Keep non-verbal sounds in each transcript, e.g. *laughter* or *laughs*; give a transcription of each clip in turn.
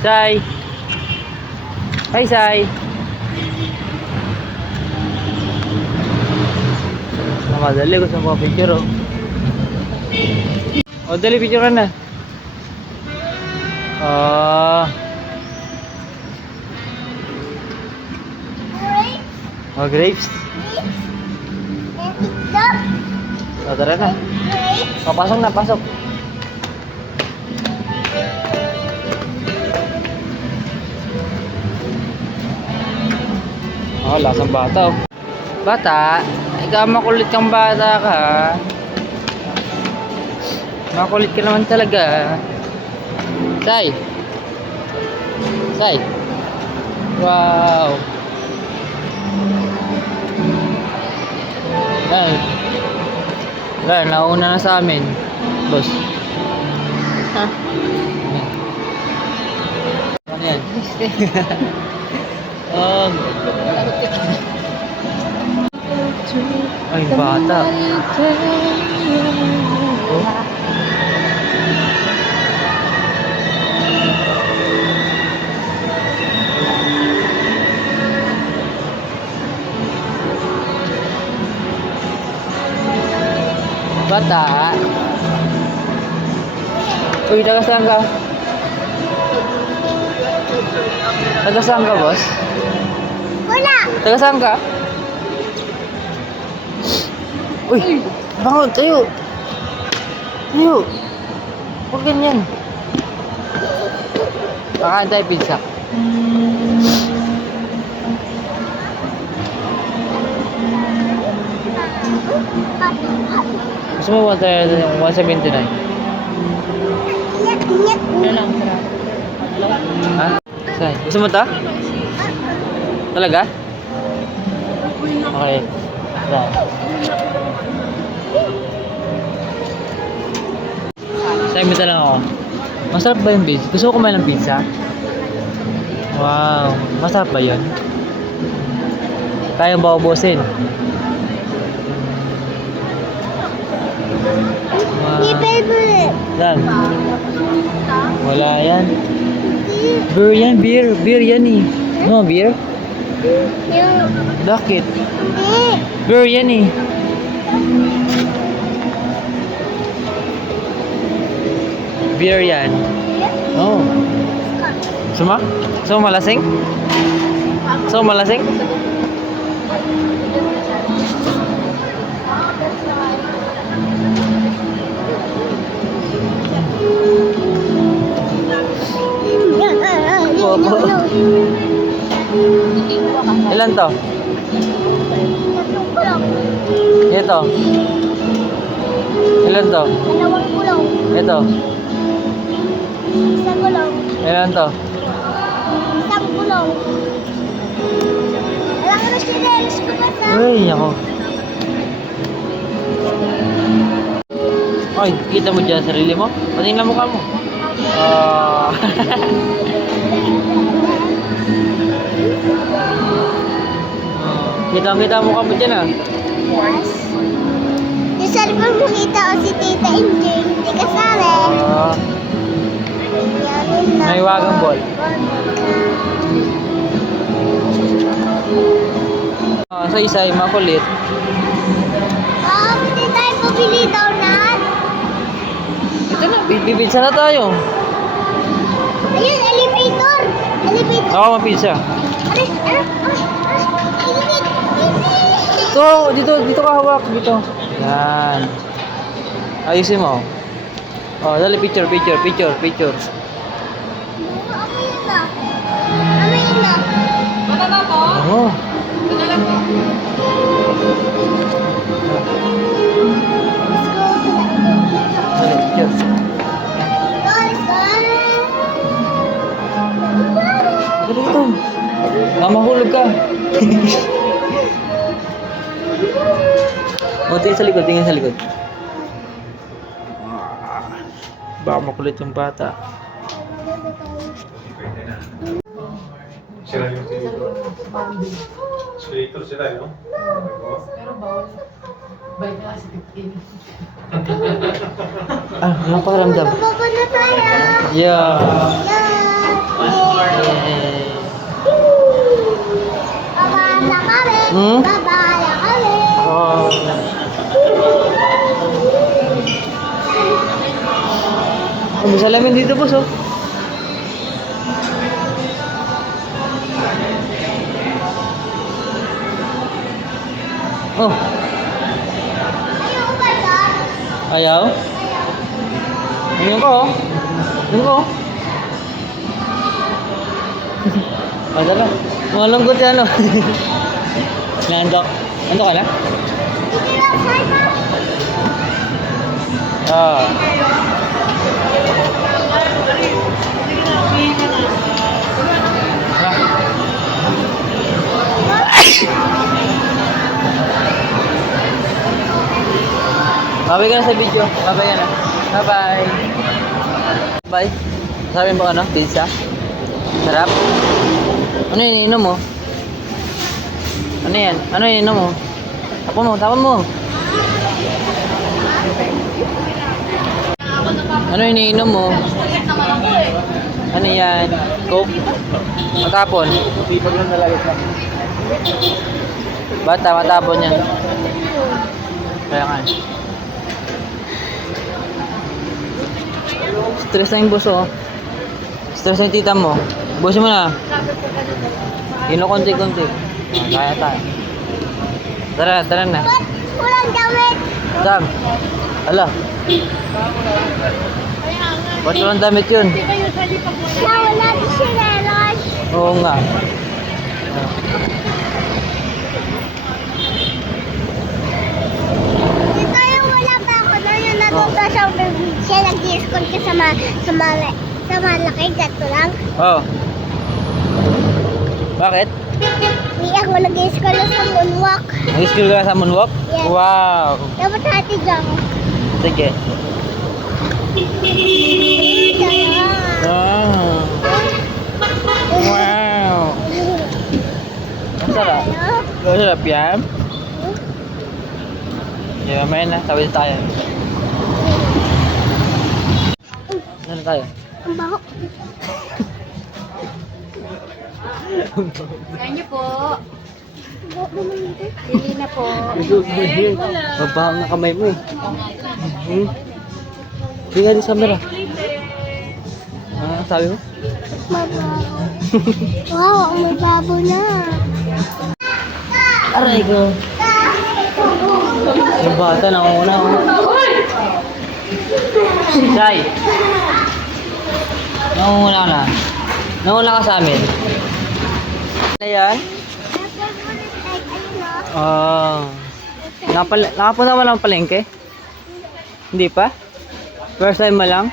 Sai. Hi, Sai. Namadali ko sa mga picture, oh. O, dali, picture ka na. Ah. oh, grapes. O, tara na. O, pasok na, pasok. Oh, lasang bata oh. Bata, ikaw makulit kang bata ka. Makulit ka naman talaga. Say. Say. Wow. Ay. Wala, nauna na sa amin. Boss. Ha? Ano yan? oh. *laughs* Ay, bata. Oh. Bata. Uy, taga saan ka? Taga saan ka, boss? Wala! Taga saan ka? Uy, bangon, tayo. Tayo. Huwag ganyan. Kakain tayo pizza. Gusto mo ba tayo ng 179? Ingat, ingat. Ano lang. Ha? Saan? Gusto mo ta? Talaga? Okay. Saan mo lang ako? Masarap ba yung pizza? Gusto ko kumain ng pizza? Wow. Masarap ba yun? Kaya ba ubusin? Wow. Wala yan. Beer yan, beer. Beer yan eh. No, beer? Bakit? hindi. Beer yan eh. Beer yan. Oh. Suma? So malasing? So malasing? Ilan to? Ito. Ilan to? Dalawang kulong. Ito. Isang kulong. Ilan to? Isang kulong. Alam mo si Dennis ko ba sa? Uy, ako. Ay, kita mo dyan sarili mo? Patingin lang mukha mo. Ah. *laughs* kita kita mukha mo dyan ah. Yes. Yung cellphone mo kita o si Tita Indy, hindi kasali. Ah, Yan na. may wagang ball. Ah, sa isa ay makulit. Ah, pwede tayo pabili daw na. Ito na, bibitsa na tayo. Ayun, elevator. Elevator. Ako mapizza. Aray, Ito, dito, dito ka hawak, dito. Yan. Ayusin mo. Oh, dali picture, picture, picture, picture. Na. Amoy na. Mataba po? Oh. Ito lang po. Let's go. Dali, picture. Let's go. Dali ito. Mamahulog ka. *laughs* o, tingin sa likod, tingin sa likod. Baka makulit yung bata. Sila yung silitor. Silitor sila, no? Pero bawal. Bike na kasi 15. *laughs* Ah, anong pakiramdam? Baba na tayo. Namin dito, boss, oh. Oh, Ayaw ayaw? Ko, oh. Tingnan ko, oh. Ah, *laughs* tara. Malungkot yan, oh. *laughs* Nandok. Nandok ka na? Ah. Babay ka na sa video. Babay ka na. Bye-bye. Bye. Sabi mo ano? Pizza? Sarap? Ano yung ininom mo? Ano yan? Ano yung ininom mo? Tapon mo, tapon mo. Ano yung iniinom mo? Ano yan? Coke? Matapon? Pipag lang talaga siya. Bata, matapon yan. Kaya nga. Stress na yung buso. oh. Stress na yung tita mo. Busin mo na. Ino konti-konti. Ah, Kaya tayo. Tara, tara na. Walang damit? Dam. Ala. Ba't walang damit yun? Na wala di sinelos. Oo nga. Dito yung wala pa ako doon yung natuto sa siya nag-discount ka sa, ma sa, mali sa malaki. Gato lang. Oh. Bakit? Hindi ako nag-discount sa moonwalk. Nag-skill ka sa moonwalk? Yes. Wow. Dapat hati dyan. Sige. Ah. Wow. *laughs* Ang sarap. Ang sarap yan. Yeah, mamaya na. Tawid tayo. Ano tayo? Ang baho. Kaya niyo po. Bili na po. Mabaho na kamay mo eh. Hmm? Hindi nga di sa camera. Ah, sabi mo? Mabaho. wow, ang mabaho na. Aray ko. Yung bata nanguna ako. Sai. Nanguna ka na. Nanguna ka sa amin. Ano yan? Ah. Nakapal nakapunta mo lang palengke? Hindi pa? First time mo lang?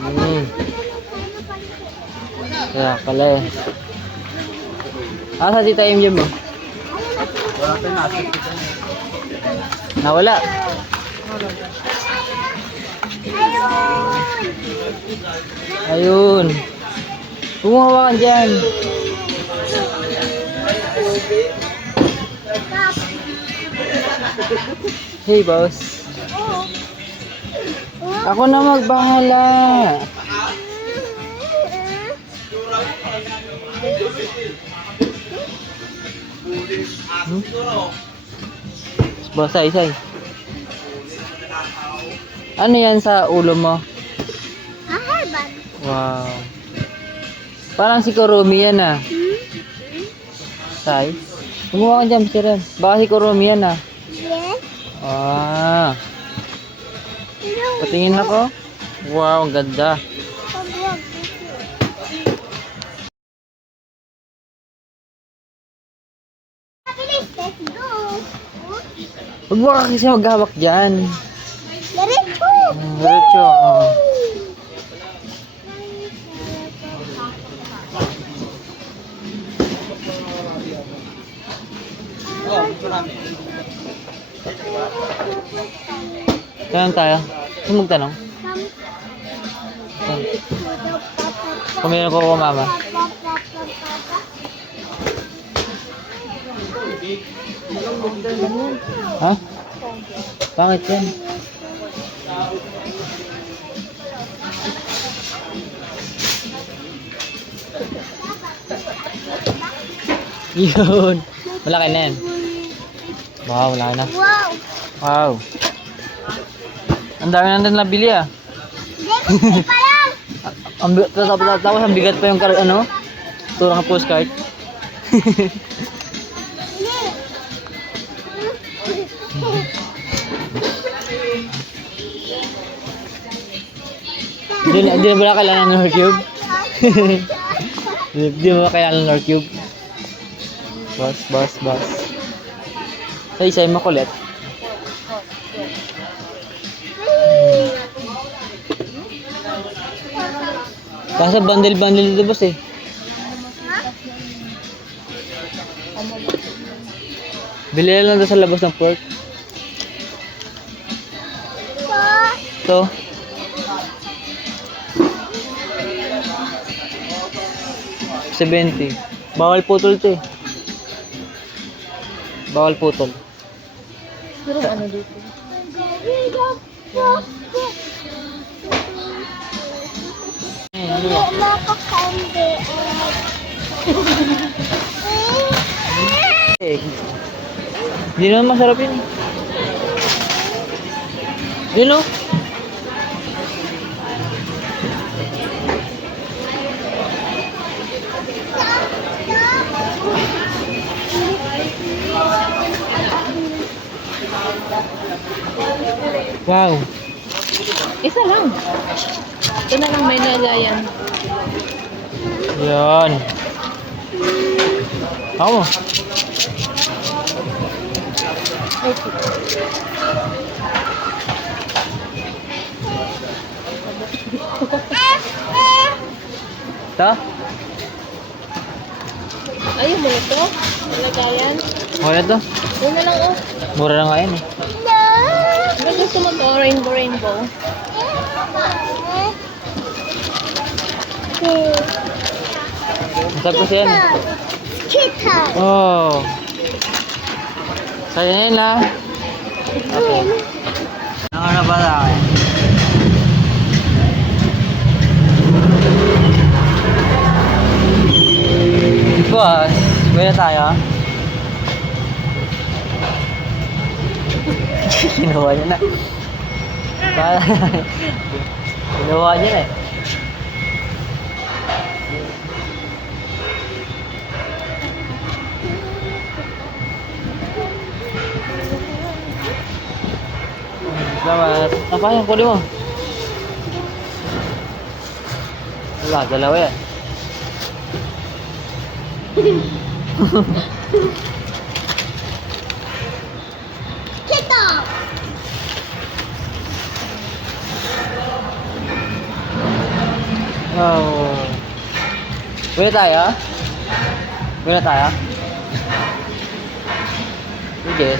Hmm. Kaya pala eh. Ah, sa tita MJ mo? Nawala. Ayun. Humawa ka dyan. Hey, boss. Ako na magbahala. Hmm? Boss, ay, ay. Ano yan sa ulo mo? Ah, hairband. Wow. Parang si Kurumi yan ah. Say. Gumawa ka dyan, Mr. Ren. Baka si Kurumi yan ah. Yes. Ah. Patingin ako. Wow, ang ganda. Huwag mo ka kasi maghawak dyan. Diretso. Mm, Diretso, oo. Tanong tayo. Sino magtanong? Kung meron ko ko mama. Ha? Bakit yan? *laughs* Yun. Malaki na yan. Wow, wala na. Wow. Wow. Ang dami na nabili ah. Hindi *laughs* Pa lang! Ang bigat, tapos, ang bigat pa yung ano? Turang postcard. *laughs* Hindi na, hindi na ba kailangan ng Nord Cube? Hindi *laughs* hindi mo ba kailangan ng Nord Cube? Bas, bas, bas. Sa isa yung makulit. Kaso bundle-bundle dito boss eh. Bili na lang doon sa labas ng pork. Ito. Seventy. Bawal putol to eh. Bawal putol. Pero ano dito? Eh, Hindi naman masarap yun eh. Yun oh. Wow. Isa lang. Ito na lang may lagayan. Yan. Ako mo. Ito? Ayaw mo ito? May lagayan? Okay na to. Yun na lang oh. Mura na nga yan eh. Ano gusto mo to? Rainbow rainbow. Kasi yan. Kita. Oh. Sa'yo na yun ah. Okay. Ano na ba sa akin? Boss, pwede tayo? Kinuha niya na. Kala- Kinuha niya na eh. Salamat. Apa yang kode mo? Wala, dalawa yan. Kita. Oh. Pwede tayo? Pwede tayo? Sige.